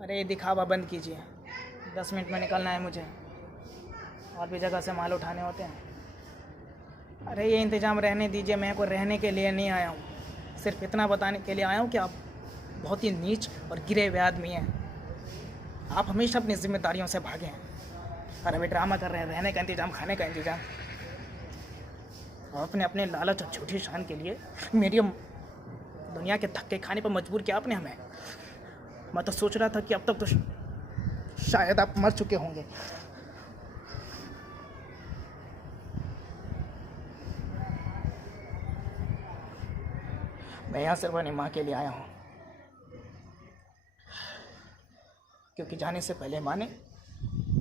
अरे ये दिखावा बंद कीजिए, 10 मिनट में निकलना है मुझे, और भी जगह से माल उठाने होते हैं। अरे ये इंतज़ाम रहने दीजिए, मैं कोई रहने के लिए नहीं आया हूँ, सिर्फ इतना बताने के लिए आया हूँ कि आप बहुत ही नीच और गिरे हुए आदमी हैं। आप हमेशा अपनी जिम्मेदारियों से भागे हैं और अभी ड्रामा कर रहे हैं, रहने का इंतज़ाम, खाने का इंतज़ाम, और अपने अपने लालच और झूठी शान के लिए मेरी दुनिया के धक्के खाने पर मजबूर किया आपने हमें। मैं तो सोच रहा था कि अब तक तो शायद आप मर चुके होंगे। मैं यहाँ सिर्फ अपनी माँ के लिए आया हूँ, क्योंकि जाने से पहले माँ ने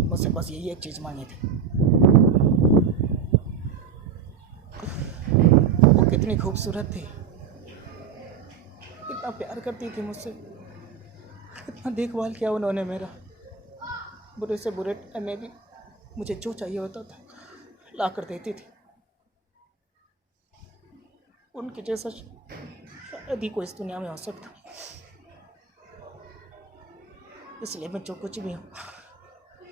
मुझसे बस यही एक चीज़ मांगी थी। वो कितनी खूबसूरत थी, इतना प्यार करती थी मुझसे, इतना देखभाल किया उन्होंने मेरा। बुरे से बुरे टाइम में भी मुझे जो चाहिए होता था ला कर देती थी। उनके जैसा शायद ही कोई इस दुनिया में हो सकता। इसलिए मैं जो कुछ भी हूँ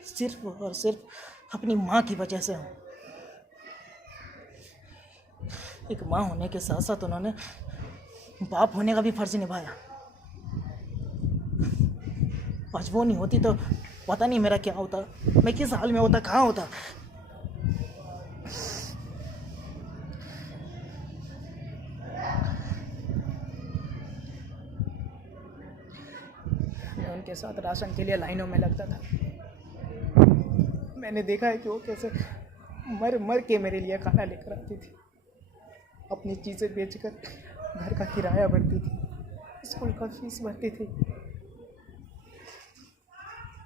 सिर्फ और सिर्फ अपनी माँ की वजह से हूँ। एक माँ होने के साथ साथ उन्होंने बाप होने का भी फर्ज निभाया। आज वो नहीं होती तो पता नहीं मेरा क्या होता, मैं किस हाल में होता, कहाँ होता। मैं उनके साथ राशन के लिए लाइनों में लगता था। मैंने देखा है कि वो कैसे मर मर के मेरे लिए खाना लेकर आती थी, अपनी चीज़ें बेचकर घर का किराया भरती थी, स्कूल का फीस भरती थी,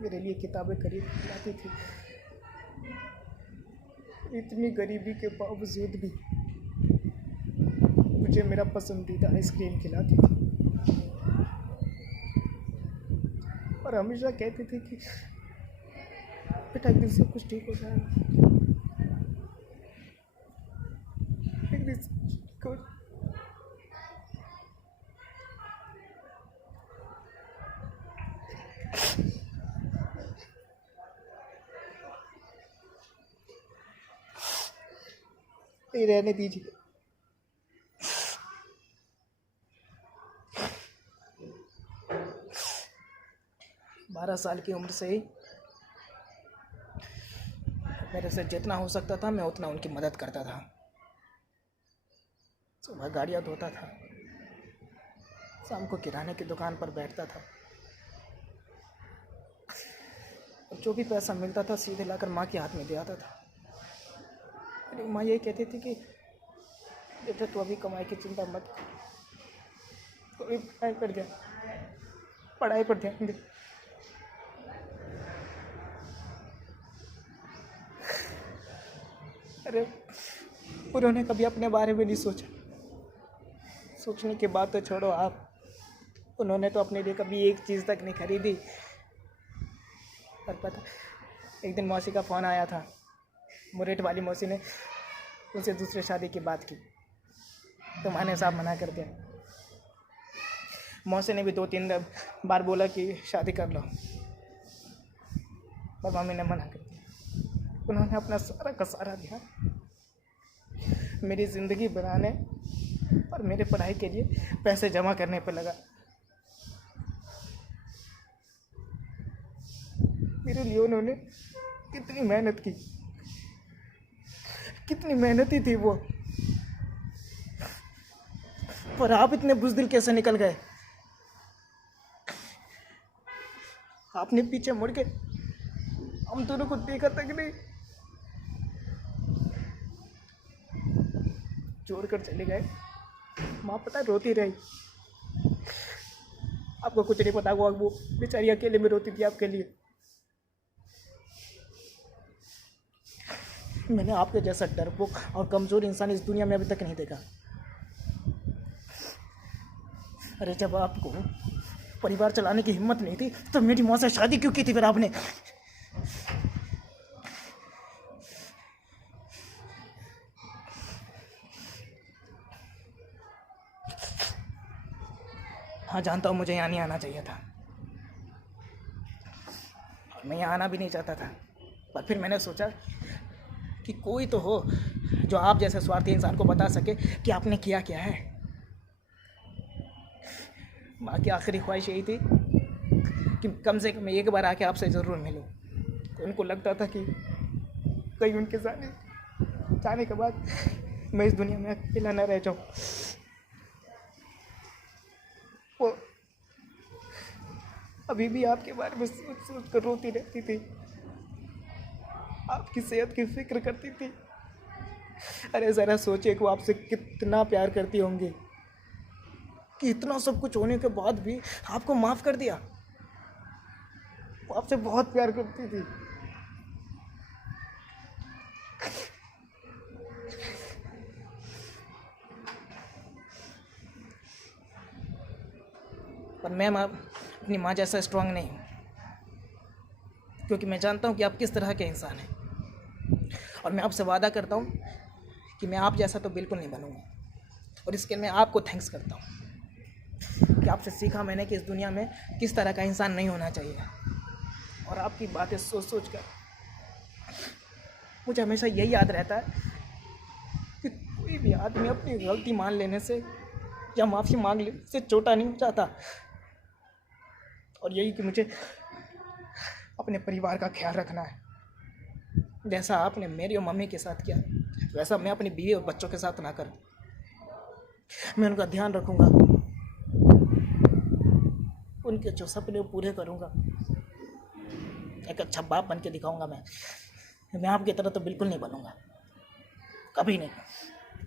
मेरे लिए किताबें खरीद लाती थी। इतनी गरीबी के बावजूद भी मुझे मेरा पसंदीदा आइसक्रीम खिलाती थी और हमेशा कहती थी कि बेटा एक दिन सब कुछ ठीक हो जाएगा, एक दिन सब कुछ ठीक हो। नहीं, रहने दीजिए। 12 साल की उम्र से ही मेरे से जितना हो सकता था मैं उतना उनकी मदद करता था। सुबह गाड़ियाँ धोता था, शाम को किराने की दुकान पर बैठता था, और जो भी पैसा मिलता था सीधे लाकर माँ के हाथ में दे आता था। मेरी माँ यही कहती थी कि बेटा तू अभी कमाई की चिंता मत कर, तू अभी पढ़ाई पर जा, पढ़ाई पर ध्यान दे। अरे उन्होंने कभी अपने बारे में नहीं सोचा। सोचने की बात तो छोड़ो आप, उन्होंने तो अपने लिए कभी एक चीज़ तक नहीं खरीदी। और पता, एक दिन मौसी का फ़ोन आया था, मुरेठ वाली मौसी ने उनसे दूसरे शादी की बात की तो माँ ने साहब मना कर दिया। मौसी ने भी 2-3 बार बोला कि शादी कर लो, पर मम्मी ने मना कर दिया। उन्होंने अपना सारा का सारा ध्यान मेरी ज़िंदगी बनाने और मेरे पढ़ाई के लिए पैसे जमा करने पर लगा। मेरे लिए उन्होंने कितनी मेहनत की, कितनी मेहनती थी वो। पर आप इतने बुज़दिल कैसे निकल गए? आपने पीछे मुड़ के हम दोनों को देखा तक नहीं, छोड़ कर चले गए। माँ पता रोती रही, आपको कुछ नहीं पता, वो बेचारी अकेले में रोती थी आपके लिए। मैंने आपके जैसा डरपोक और कमज़ोर इंसान इस दुनिया में अभी तक नहीं देखा। अरे जब आपको परिवार चलाने की हिम्मत नहीं थी तो मेरी माँ से शादी क्यों की थी फिर आपने? हाँ जानता हूँ मुझे यहाँ नहीं आना चाहिए था, मैं यहाँ आना भी नहीं चाहता था, पर फिर मैंने सोचा कि कोई तो हो जो आप जैसे स्वार्थी इंसान को बता सके कि आपने किया क्या है। माँ की आखिरी ख्वाहिश यही थी कि कम से कम एक बार आके आपसे ज़रूर मिलूं। उनको लगता था कि कहीं उनके जाने के बाद मैं इस दुनिया में अकेला न रह जाऊं। वो अभी भी आपके बारे में सोच सोच कर रोती रहती थी, आपकी सेहत की फिक्र करती थी। अरे ज़रा सोचिए कि वो आपसे कितना प्यार करती होंगी कि इतना सब कुछ होने के बाद भी आपको माफ़ कर दिया। वो आपसे बहुत प्यार करती थी। पर मैं अपनी माँ जैसा स्ट्रांग नहीं हूँ, क्योंकि मैं जानता हूँ कि आप किस तरह के इंसान हैं। और मैं आपसे वादा करता हूँ कि मैं आप जैसा तो बिल्कुल नहीं बनूँगा। और इसके लिए मैं आपको थैंक्स करता हूँ कि आपसे सीखा मैंने कि इस दुनिया में किस तरह का इंसान नहीं होना चाहिए। और आपकी बातें सोच सोच कर मुझे हमेशा यही याद रहता है कि कोई भी आदमी अपनी गलती मान लेने से या माफ़ी मांग लेने से छोटा नहीं हो जाता। और यही कि मुझे अपने परिवार का ख्याल रखना है। जैसा आपने मेरी और मम्मी के साथ किया, वैसा मैं अपनी बीवी और बच्चों के साथ ना करूं। मैं उनका ध्यान रखूंगा, उनके जो सपने पूरे करूंगा, एक अच्छा बाप बन के दिखाऊंगा। मैं आपकी तरह तो बिल्कुल नहीं बनूंगा, कभी नहीं।